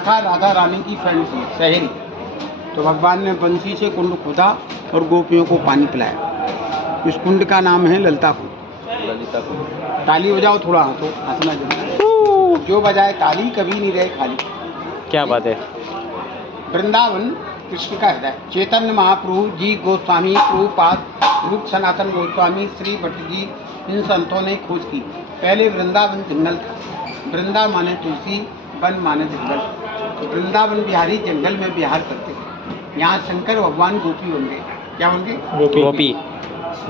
था राधा रानी की फ्रेंड थी सहेली। तो भगवान ने बंसी से कुंड खोदा और गोपियों को पानी पिलाया। इस कुंड का नाम है ललिता कुंड। ललिता कुंड। ताली बजाओ थोड़ा, हाथों हंसना जरूर। जो बजाए ताली कभी नहीं रहे खाली। क्या बात है। वृंदावन कृष्ण का हृदय। चैतन्य महाप्रभु जी, गोस्वामी प्रभुपाद, रूप सनातन गोस्वामी, श्री भट्ट जी, इन संतों ने खोज की। पहले वृंदावन जंगल था। वृंदा माने तुलसी, वन माने जंगल। तो वृंदावन बिहारी जंगल में बिहार करते थे। यहाँ शंकर भगवान गोपी बन गए। क्या बन गए? गोपी।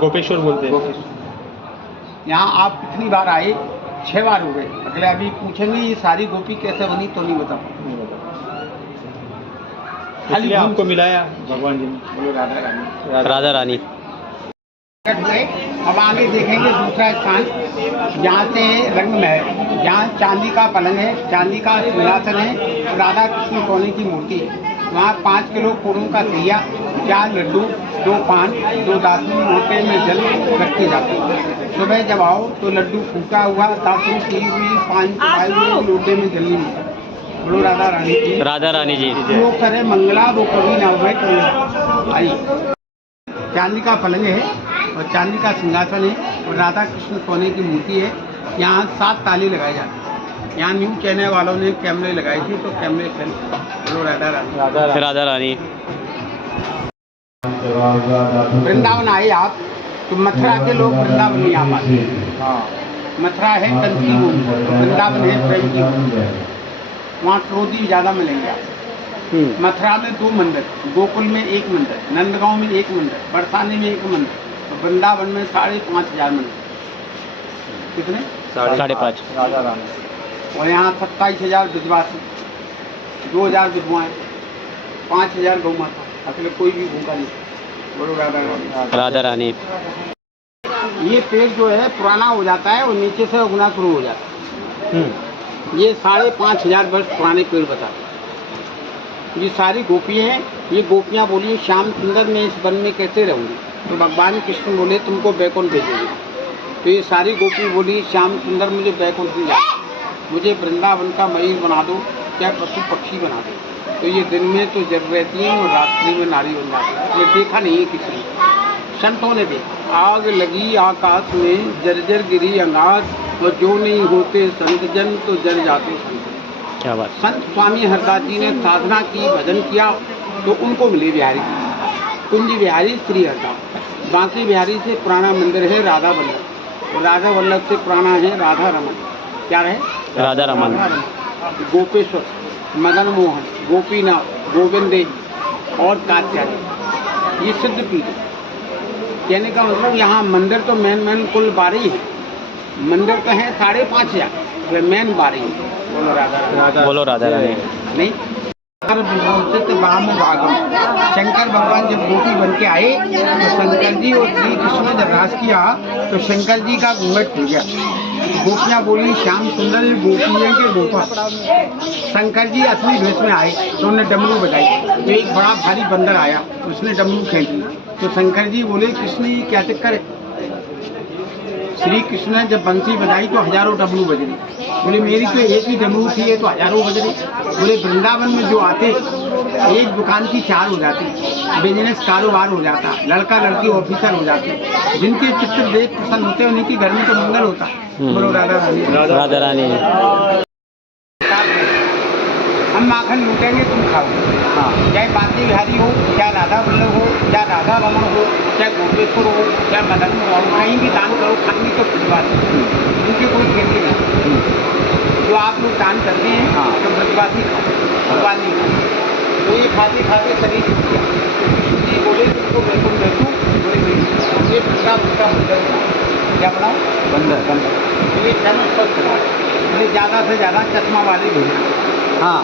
गोपेश्वर बोलते हैं। गोपेश्वर। यहाँ आप कितनी बार आए? 6 बार हो गए। अगले अभी पूछेंगे ये सारी गोपी कैसे बनी तो नहीं बता खाली हमको मिलाया भगवान जी ने। बोलो राधा रानी। राधा रानी। अब आगे देखेंगे दूसरा स्थान। यहाँ से रंग महल। यहाँ चांदी का पलंग है, चांदी का सिंहासन है, राधा कृष्ण सोने की मूर्ति है। वहाँ 5 किलो कोड़ों का सैया, 4 लड्डू, 2 पान, 2 दातुन, लोटे में जल रखे जाते हैं। सुबह जब आओ तो लड्डू फूटा हुआ, दातुन की हुई, पान चढ़ाई हुई, लोटे में जल नहीं मिलता। बोलो राधा रानी की। राधा रानी जी। जो करे मंगला वो कभी ना हुए कभी आई। चांदी का पलंग है और चांदी का सिंहासन है और राधा कृष्ण सोने की मूर्ति है। यहाँ 7 ताले लगाए जाते हैं। यहाँ न्यूज चैनल वालों ने कैमरे लगाए थे तो कैमरे फेल। बोलो राधा रानी। राधा रानी। वृंदावन आए आप तो मथुरा के लोग वृंदावन नहीं आ पाते। मथुरा है कंस की भूमि, वृंदावन है प्रेम की भूमि। वहाँ क्रोधी ज़्यादा मिलेंगे आप। मथुरा में 2 मंदिर, गोकुल में 1 मंदिर, नंदगांव में 1 मंदिर, बरसाने में 1 मंदिर, वृंदावन में 5,500 मंदिर। कितने? 5.5। राधा रानी। और यहाँ 27,000 ब्रजवासी, 2,000 विधवाएं, 5,000 गौ माता। अकेले कोई भी भूखा नहीं। बोलो राधा रानी। राधा रानी। ये पेड़ जो है पुराना हो जाता है और नीचे से उगना शुरू हो जाता है। ये 5,500 वर्ष पुराने पेड़ बताते हैं। ये सारी गोपियाँ हैं। ये गोपियाँ बोली श्याम सुंदर मैं इस वन में कैसे रहूँगी? तो भगवान कृष्ण बोले तुमको बैकुंठ भेजेंगे। तो ये सारी गोपी बोली श्याम सुंदर मुझे बैकुंठ नहीं जाना, मुझे वृंदावन का मयूर बना दो, क्या पशु पक्षी बना दो। तो ये दिन में तो जब रहती हैं और रात्रि में नारी बन जाती है। ये देखा नहीं है किसी ने, संतों ने देखा। आग लगी आकाश में, जर्जर गिरी अंगास, और जो नहीं होते संत जन तो जल जाते संत। क्या बात। संत स्वामी हरदास जी ने साधना की, भजन किया तो उनको मिले बिहारी। कुंज बिहारी श्री हरदास। बांके बिहारी से पुराना मंदिर है राधा वल्लभ। राधा वल्लभ से पुराना है राधा रमन। क्या रहे? राधा रमन। गोपेश्वर, मदन मोहन, गोपीनाथ, गोविंदे और कात्यायनी। ये सिद्ध पीठ। कहने का मतलब यहाँ मंदिर तो मेन कुल 12 है। मंदिर तो है 5,500, मेन 12 है। बोलो राधा रानी। बोलो राधा रानी। नहीं शंकर भगवान जब गोपी बन के आए तो शंकर जी और श्री कृष्ण ने जब रास किया तो शंकर जी का घूंघट खुल गया। गोपियाँ बोली श्याम सुंदर गोपी के गोपा। शंकर जी असली भेष में आए तो उन्होंने डमरू बजाई। तो एक बड़ा भारी बंदर आया, उसने डमरू खेल दिया। तो शंकर जी बोले कृष्ण ये क्या चक्कर है? श्री कृष्ण ने जब बंसी बजाई तो हजारों डमरू बज रही। बोले मेरी तो एक ही डमरू थी, ये तो हजारों बज रही। बोले वृंदावन में जो आते एक दुकान की 4 हो जाती, बिजनेस कारोबार हो जाता, लड़का लड़की ऑफिसर हो जाते। जिनके चित्र देख प्रसन्न होते उन्हीं के घर में तो मंगल होता। बोलो राधा रानी। राधा रानी। हम माखन लूटेंगे तुम खाओ। हाँ, चाहे बांके बिहारी हो, चाहे राधा वल्लभ हो, चाहे राधा रमन हो, चाहे गोपेश्वर हो, चाहे मदन मोहन हो, कहीं भी दान करो, खानी तो ब्रजवासी। उनके कोई खेती नहीं। जो आप लोग दान करते हैं तो ब्रजवासी खाओ, भगवान नहीं खाओ। तो ये खाते खाते शरीर टूट गया। जी बोले तुमको बैकुंठ बैठू। बोले ये फुटका मंदिर क्या बनाओ? बंदर। ये फेमस फर्स्ट है। बोले ज़्यादा से ज़्यादा चश्मा वाले भेजना। हाँ।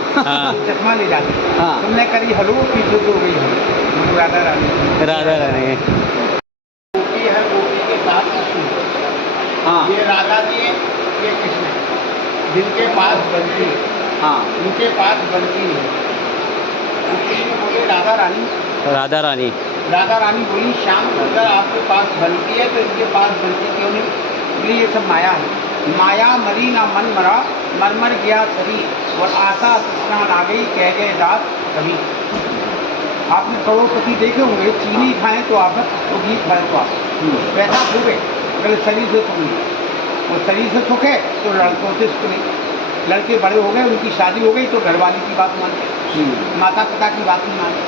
चश्मा ले जाते। हाँ। तुमने करी हलो की जो हो गई है। राधा रानी। राधा रानी। गोपी है, गोपी के साथ कृष्ण। हाँ। ये राधा जी है, ये कृष्ण है। जिनके पास बंसी है। हाँ। उनके पास बंसी नहीं। बोले राधा रानी। राधा रानी। राधा रानी बोली श्याम सुंदर आपके पास बंसी है तो इनके पास बंसी क्यों नहीं? बोली ये सब माया है। माया मरी ना मन मरा, मरमर गया शरीर, और आशा तृष्णा आ गई, कह गए दास कभी। आपने करोड़पति देखे होंगे, चीनी खाएं तो आप, तो घी खाएं तो आप, पैसा खो गए, अगर शरीर से सुख नहीं। और शरीर से सुख है तो लड़कों से सुख नहीं। लड़के बड़े हो गए, उनकी शादी हो गई तो घरवाली की बात मानते, माता पिता की बात नहीं मानते।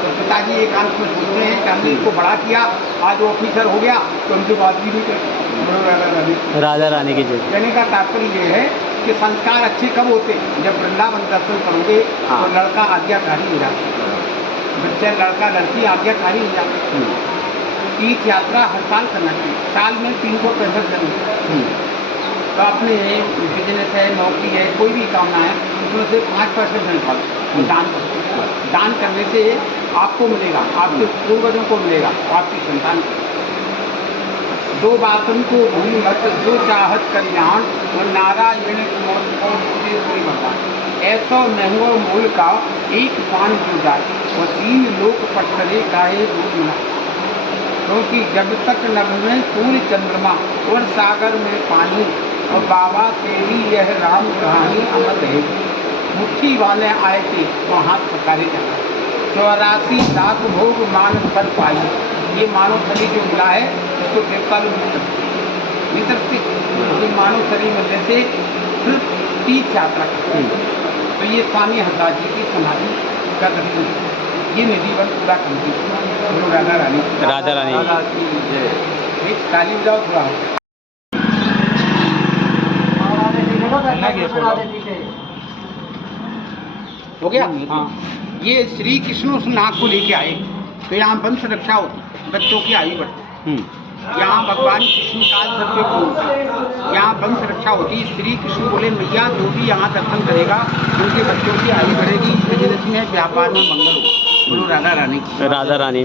तो पिताजी एकांत में सोचते हैं कि हमने इसको बड़ा किया, आज ऑफिसर हो गया तो हमसे बात भी नहीं करते। राधा रानी की जय। कहने का तात्पर्य ये है कि संस्कार अच्छे कब होते हैं, जब वृंदावन दर्शन करोगे तो लड़का आज्ञाकारी हो जाता है, बच्चा लड़का लड़की आज्ञाकारी हो जाता है। तीर्थ यात्रा हर साल करना चाहिए, साल में 365 दिन। तो अपने बिजनेस है, नौकरी है, कोई भी कामना है, उसमें से 5% निकालो, दान करो। दान करने से आपको मिलेगा, आपके पूर्वजों को मिलेगा, आपकी संतान को। दो बातों को भूल मत, जो चाहत कल्याण, और नारायण श्री भगवान। ऐसा महंगो मूल का एक पान जो जाए, और 3 लोक पटरे गाये दूध मिला। क्योंकि जब तक नभ में सूर्य चंद्रमा, और सागर में पानी, और बाबा तेरी यह राम कहानी अमर रहेगी। मुट्ठी वाले आए थे तो हाथ पकारे जाना। 84 लाख भोग मानस फल पाई। ये मानव शरीर जो मिला है इसको देवता लोग नहीं सकते। ये मानव शरीर मिलने से फिर तीर्थ यात्रा करते हैं। तो ये स्वामी हरदास जी की समाधि का दर्शन, ये निधिवन पूरा करती है राधा रानी। राधा रानी एक ताली बजाओ थोड़ा। हो गया। हाँ, ये श्री कृष्ण उस नाग को लेके आए तो यहाँ वंश रक्षा होती, बच्चों की आयु बढ़ती। यहाँ भगवान कृष्ण काल सत्य को यहाँ वंश रक्षा होती। श्री कृष्ण बोले मैया जो भी यहाँ दर्शन करेगा उनके बच्चों की आयु बढ़ेगी, बिजनेस में व्यापार में मंगल हो। बोलो राधा रानी। राधा रानी।